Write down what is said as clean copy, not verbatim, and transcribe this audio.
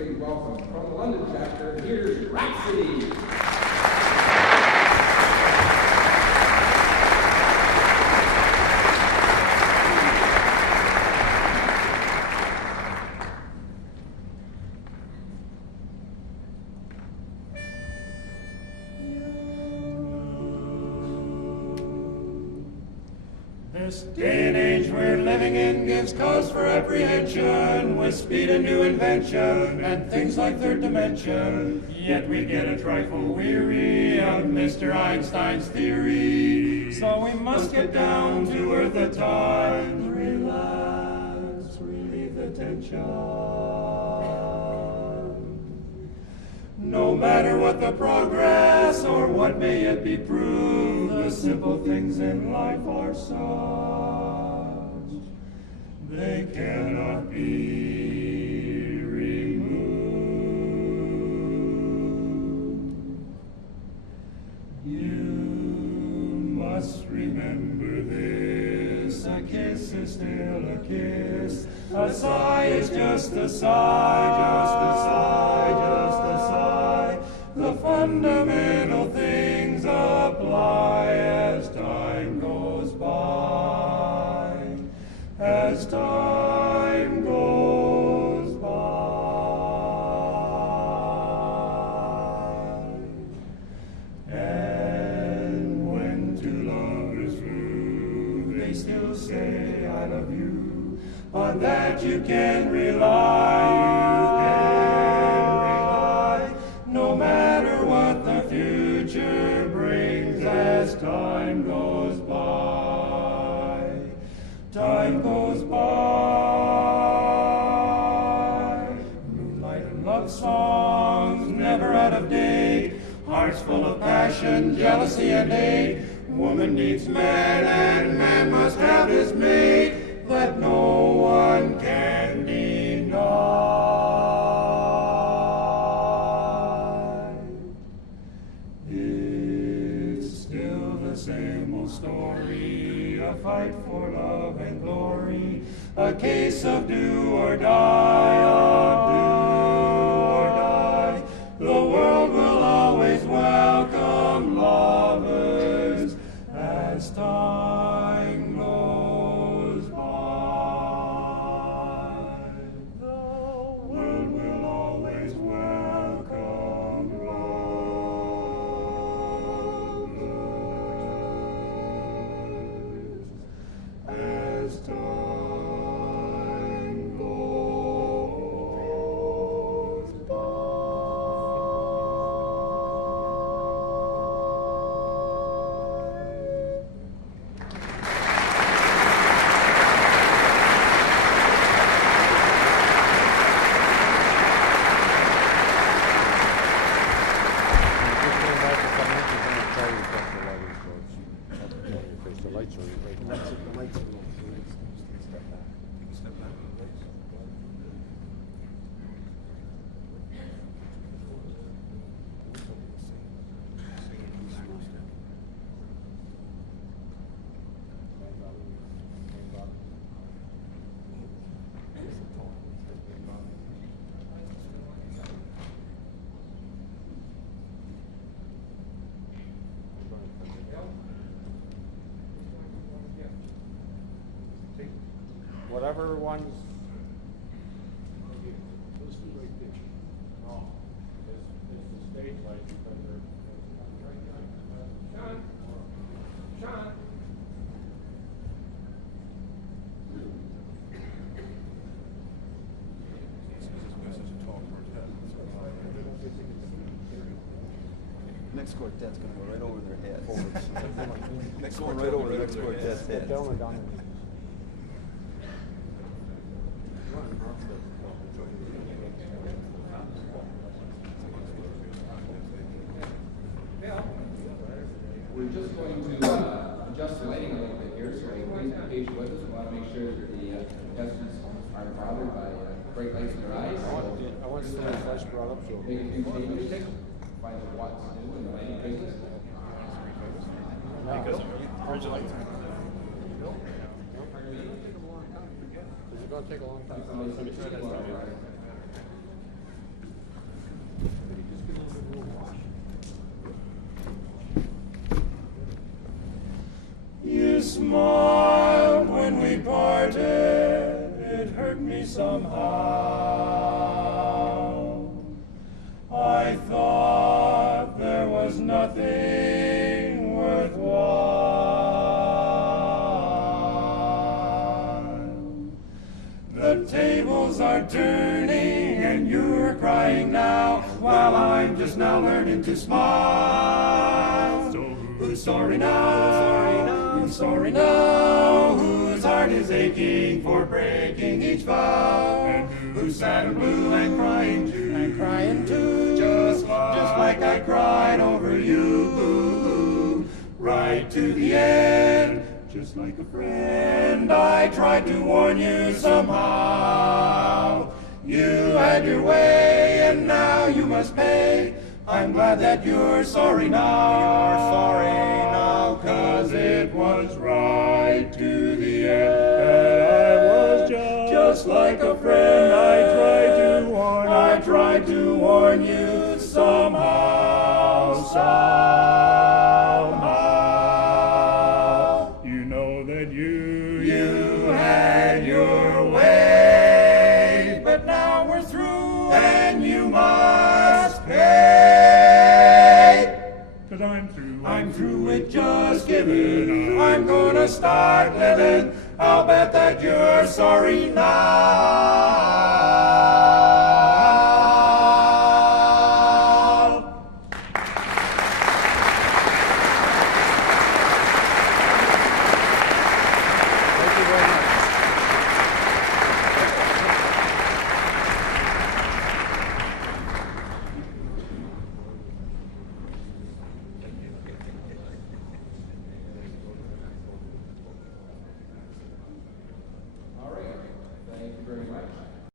Please welcome from the London chapter, here's Rhapsody. This day and age we're living in gives cause for apprehension, with speed and new invention, and things like third dimension. Yet we get a trifle weary of Mr. Einstein's theory, so we must get down to earth at times. Relax, relieve the tension. No matter what the progress or what may yet be proved, the simple things in life are such, they cannot be removed. You must remember this, a kiss is still a kiss, a sigh is just a sigh, just a sigh, just a sigh. The fundamental things apply as time goes by, as time goes by. And when two lovers woo, they still say I love you, on that you can rely, no matter what the future brings as time goes by. Time goes by. Moonlight and love songs never out of date. Hearts full of passion, jealousy and hate. Woman needs man and man must have his mate that no one can deny. The same old story, a fight for love and glory, a case of do or die, of do or die. The world will always welcome lovers as time goes by. The world will always welcome as time goes by. Whatever ones. Oh, it's the stage light because they're. Sean. Next quartet's going to go right over their heads. Next one right over the next quartet's head. We're just going to adjust the lighting a little bit here, so please be patient with us. We want to make sure that the contestants aren't bothered by bright lights in their eyes. I want to see my flash brought up, so. Make a few changes, find out what's new in the lighting business. Because originally. It's going to take a long time. turning and you're crying now, while I'm just now learning to smile. So who's sorry now? Who's sorry now? Whose heart is aching for breaking each vow? And who's sad and blue and crying too? And crying too, just like I cried over you, right to the end. Just like a friend, I tried to warn you somehow. You had your way, and now you must pay. I'm glad that you're sorry now. 'Cause it was right to the end. And I was just like a friend. I tried to warn you somehow. You know that you had your way, but now we're through and you must pay. 'Cause I'm through with just giving. I'm gonna start living. I'll bet that you're sorry now.